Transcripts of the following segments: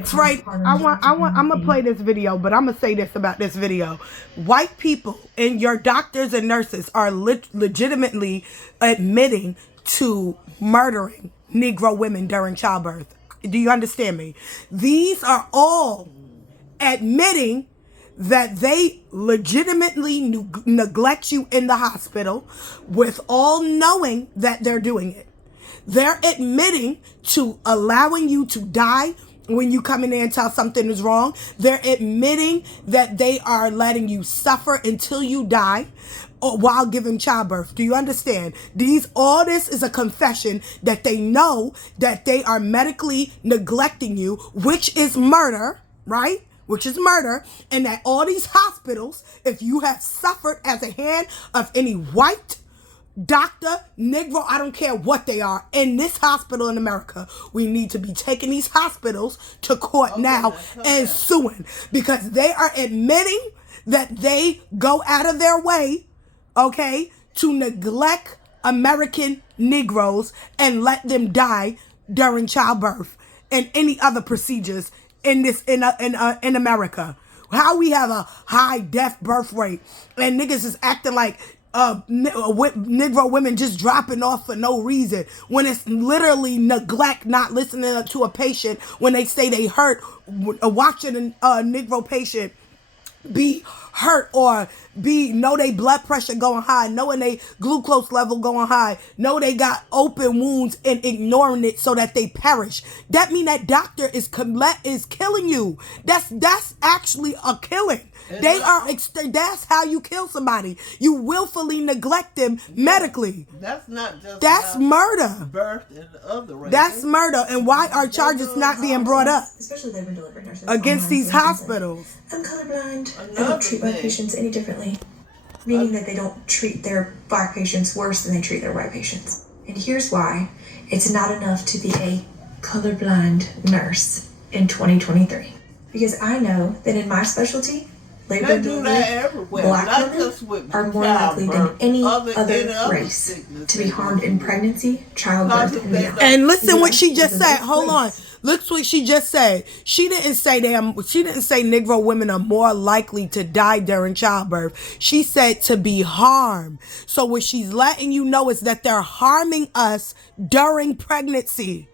It's right. I'm gonna play this video, but I'm gonna say this about this video. White people and your doctors and nurses are legitimately admitting to murdering Negro women during childbirth. Do you understand me? These are all admitting that they legitimately neglect you in the hospital with all knowing that they're doing it. They're admitting to allowing you to die when you come in there and tell something is wrong. They're admitting that they are letting you suffer until you die while giving childbirth. Do you understand? All this is a confession that they know that they are medically neglecting you, which is murder, right? Which is murder, and that all these hospitals, if you have suffered as a hand of any white doctor, Negro, I don't care what they are, in this hospital in America, we need to be taking these hospitals to court now and suing, because they are admitting that they go out of their way, okay, to neglect American Negroes and let them die during childbirth and any other procedures in America. How we have a high death birth rate and niggas is acting like Negro women just dropping off for no reason, when it's literally neglect, not listening to a patient when they say they hurt, watching a Negro patient be hurt or know they blood pressure going high, knowing they glucose level going high, know they got open wounds and ignoring it so that they perish. That mean that doctor is killing you. That's actually a killing. That's how you kill somebody. You willfully neglect them medically. That's murder. Birth and other races. That's murder. And why are charges not being brought up? Especially labor and delivery nurses against these hospitals. I'm colorblind. I don't treat my patients any differently. Meaning that they don't treat their black patients worse than they treat their white patients. And here's why. It's not enough to be a colorblind nurse in 2023. Because I know that in my specialty, labor and delivery, black women are more likely than any other race to be harmed in pregnancy, childbirth, and beyond. And listen what she just said. Hold on. Look what she just said. She didn't say Negro women are more likely to die during childbirth. She said to be harmed. So what she's letting you know is that they're harming us during pregnancy.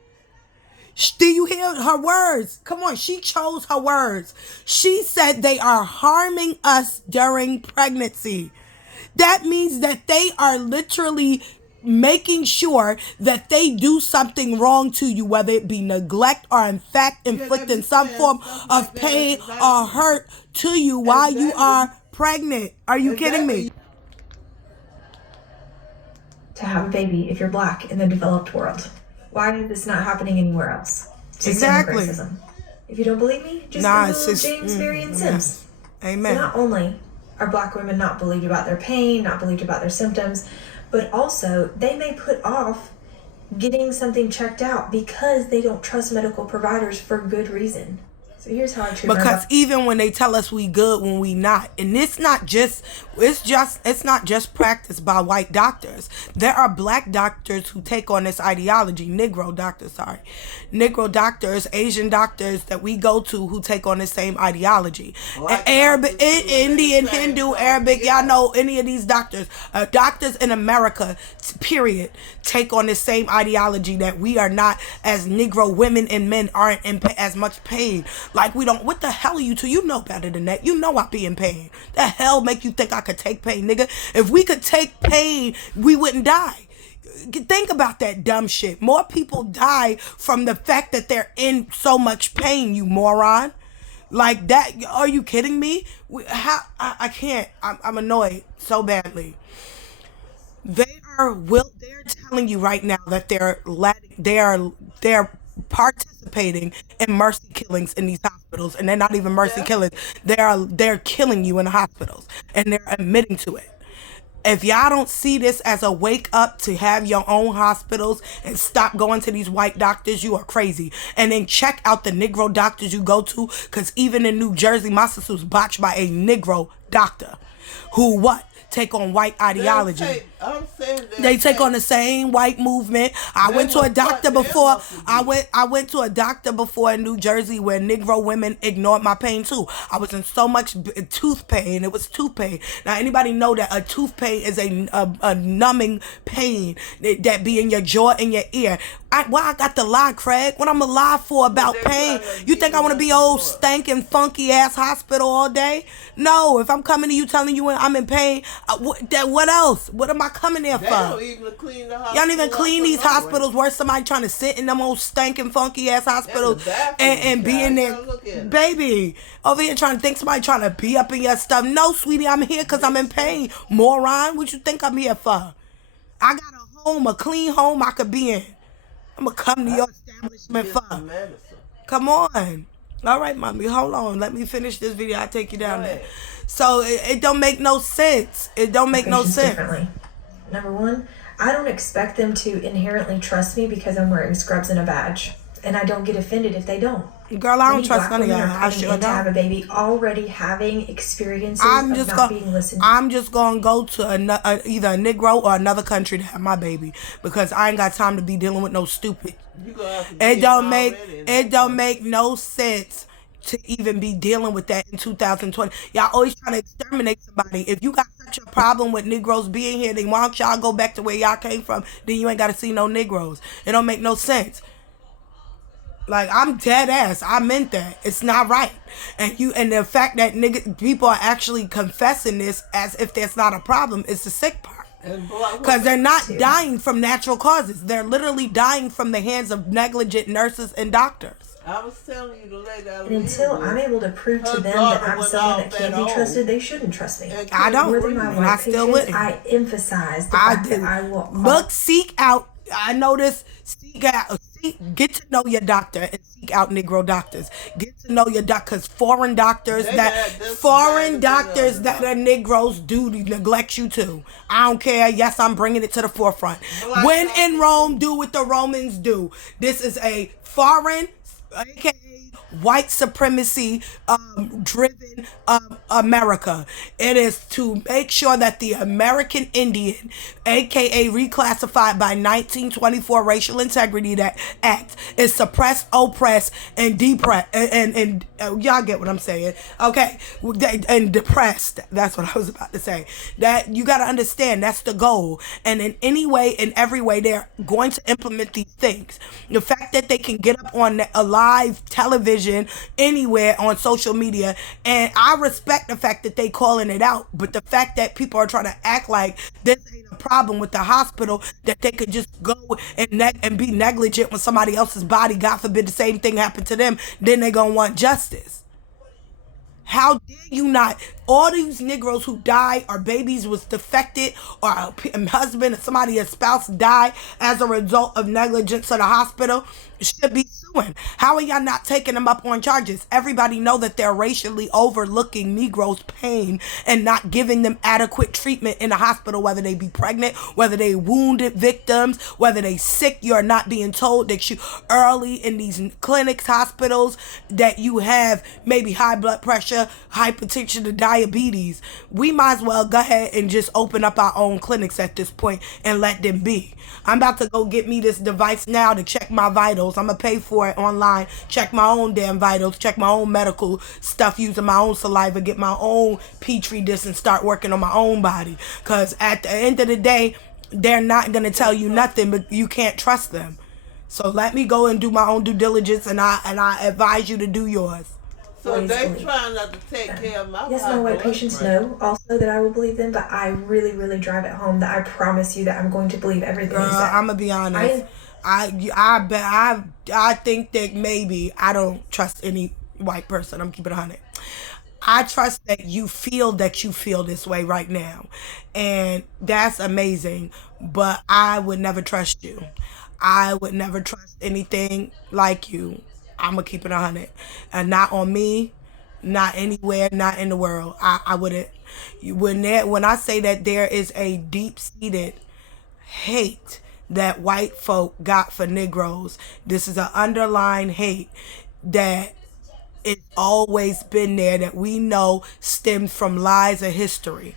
Do you hear her words? Come on, she chose her words. She said they are harming us during pregnancy. That means that they are literally making sure that they do something wrong to you, whether it be neglect or in fact inflicting some form of pain or hurt to you while you are pregnant. Are you kidding me? To have a baby if you're black in the developed world. Why is this not happening anywhere else? Exactly. Racism. If you don't believe me, just Google James Marion Sims. Amen. So not only are black women not believed about their pain, not believed about their symptoms, but also they may put off getting something checked out because they don't trust medical providers for good reason. So here's how I treat because even when they tell us we good when we not, and it's not just practiced by white doctors. There are black doctors who take on this ideology. Negro doctors, Asian doctors that we go to who take on the same ideology. Arabic, Indian, Hindu, Arabic, y'all know any of these doctors. Doctors in America, period, take on the same ideology that we are not, as Negro women and men aren't in as much pain. Like we don't. What the hell are you two? You know better than that. You know I be in pain. The hell make you think I could take pain, nigga? If we could take pain, we wouldn't die. Think about that dumb shit. More people die from the fact that they're in so much pain, you moron. Like that. Are you kidding me? I can't. I'm annoyed so badly. They're telling you right now that they're participating in mercy killings in these hospitals, and they're not even mercy killings. They're killing you in the hospitals, and they're admitting to it. If y'all don't see this as a wake up to have your own hospitals and stop going to these white doctors, you are crazy. And then check out the Negro doctors you go to, because even in New Jersey, my sister was botched by a Negro doctor who take on white ideology. They take on the same white movement. I went to a doctor before. I went to a doctor before in New Jersey where Negro women ignored my pain too. I was in so much tooth pain. It was tooth pain. Now anybody know that a tooth pain is a numbing pain that be in your jaw and your ear. Why I got to lie, Craig? What I'm alive for about pain? You think I want to be old stankin' funky ass hospital all day? No. If I'm coming to you telling you I'm in pain, what else? What am I coming there for? Don't even clean the hospital. Y'all don't even clean these hospitals. Where somebody trying to sit in them old stinking funky ass hospitals and be in there, baby, over here trying to think somebody trying to be up in your stuff. No, sweetie, I'm here because I'm in pain. Moron, what you think I'm here for? I got a home, a clean home I could be in. I'm gonna come to your establishment for. Come on. All right, mommy, hold on. Let me finish this video. I'll take you down there. So it don't make no sense. It don't make no sense. Differently. Number one, I don't expect them to inherently trust me because I'm wearing scrubs and a badge. And I don't get offended if they don't. Girl, I don't trust none of y'all. I sure don't. To have a baby already having experiences of not being listened to. I'm just gonna go to either a Negro or another country to have my baby because I ain't got time to be dealing with no stupid. It don't make no sense to even be dealing with that in 2020. Y'all always trying to exterminate somebody. If you got such a problem with Negroes being here, then why don't y'all go back to where y'all came from? Then you ain't got to see no Negroes. It don't make no sense. Like, I'm dead ass. I meant that. It's not right. And the fact that people are actually confessing this as if there's not a problem is the sick part. Because they're not dying from natural causes. They're literally dying from the hands of negligent nurses and doctors. I was telling you to lay down. And until I'm able to prove to them that I'm someone that can be trusted, they shouldn't trust me. I don't. I still wouldn't. I emphasize the fact that I will look, seek out. I know this. Get to know your doctor and seek out Negro doctors. Get to know your doctor, because foreign doctors that are Negroes do neglect you too. I don't care. Yes, I'm bringing it to the forefront. When in Rome, do what the Romans do. This is a foreign, aka white supremacy driven America. It is to make sure that the American Indian, aka reclassified by 1924 Racial Integrity Act, is suppressed, oppressed, and depressed, and y'all get what I'm saying, okay? And depressed. That's what I was about to say. That you got to understand, that's the goal. And in any way, in every way, they're going to implement these things. The fact that they can get up on a live television anywhere on social media, and I respect the fact that they calling it out, but the fact that people are trying to act like this ain't a problem with the hospital, that they could just go and be negligent when somebody else's body, God forbid the same thing happened to them, then they gonna want justice. How dare you not? All these Negroes who died, or babies was defected, or a husband or somebody, a spouse died as a result of negligence of the hospital, should be suing. How are y'all not taking them up on charges? Everybody know that they're racially overlooking Negroes' pain and not giving them adequate treatment in the hospital, whether they be pregnant, whether they wounded victims, whether they sick. You're not being told that you early in these clinics, hospitals, that you have maybe high blood pressure, hypertension, or diabetes. We might as well go ahead and just open up our own clinics at this point and let them be. I'm about to go get me this device now to check my vitals. I'm going to pay for it online, check my own damn vitals, check my own medical stuff using my own saliva, get my own petri dish and start working on my own body. Because at the end of the day, they're not going to tell you nothing, but you can't trust them. So let me go and do my own due diligence, and I advise you to do yours. So they trying not to take care of my Yes, my white patients know also that I will believe them, but I really, really drive it home that I promise you that I'm going to believe everything they say. I'm gonna be honest. I think that maybe I don't trust any white person. I'm keeping it 100. I trust that you feel this way right now, and that's amazing. But I would never trust you. I would never trust anything like you. I'm gonna keep it 100, and not on me, not anywhere, not in the world. I wouldn't. When I say that there is a deep-seated hate that white folk got for Negroes, this is an underlying hate that it's always been there that we know stemmed from lies of history.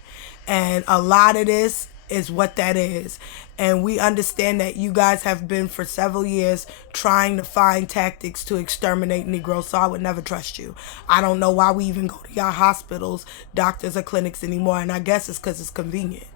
And a lot of this is what that is. And we understand that you guys have been for several years trying to find tactics to exterminate Negroes, so I would never trust you. I don't know why we even go to your hospitals, doctors, or clinics anymore, and I guess it's because it's convenient.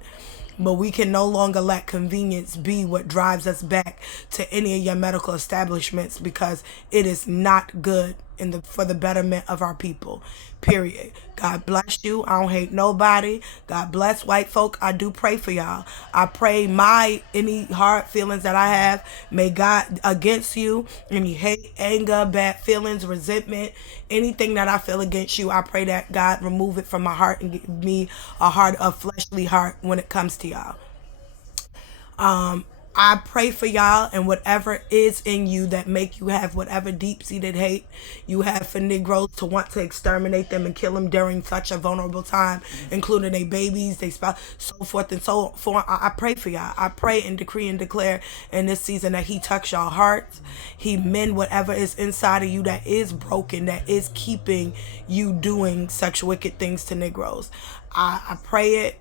But we can no longer let convenience be what drives us back to any of your medical establishments, because it is not good for the betterment of our people. Period. God bless you. I don't hate nobody. God bless white folk. I do pray for y'all. I pray any hard feelings that I have, may God against you, any hate, anger, bad feelings, resentment, anything that I feel against you, I pray that God remove it from my heart and give me a fleshly heart when it comes to y'all. I pray for y'all and whatever is in you that make you have whatever deep-seated hate you have for Negroes, to want to exterminate them and kill them during such a vulnerable time, including their babies, their spouse, so forth and so forth. I pray for y'all. I pray and decree and declare in this season that he touch y'all hearts. He mend whatever is inside of you that is broken, that is keeping you doing such wicked things to Negroes. I pray it.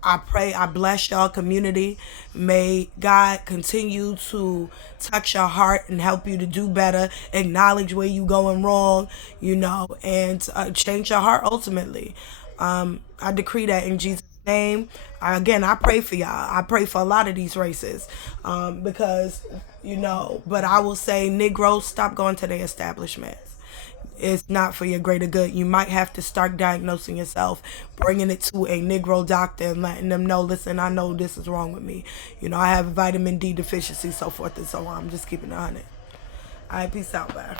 I bless y'all community. May God continue to touch your heart and help you to do better, acknowledge where you going wrong, and change your heart ultimately. I decree that in Jesus' name. I pray for y'all. I pray for a lot of these races, because, but I will say, Negroes, stop going to their establishments. It's not for your greater good. You might have to start diagnosing yourself, bringing it to a Negro doctor and letting them know, listen, I know this is wrong with me. I have vitamin D deficiency, so forth and so on. I'm just keeping it 100. All right, peace out, bye.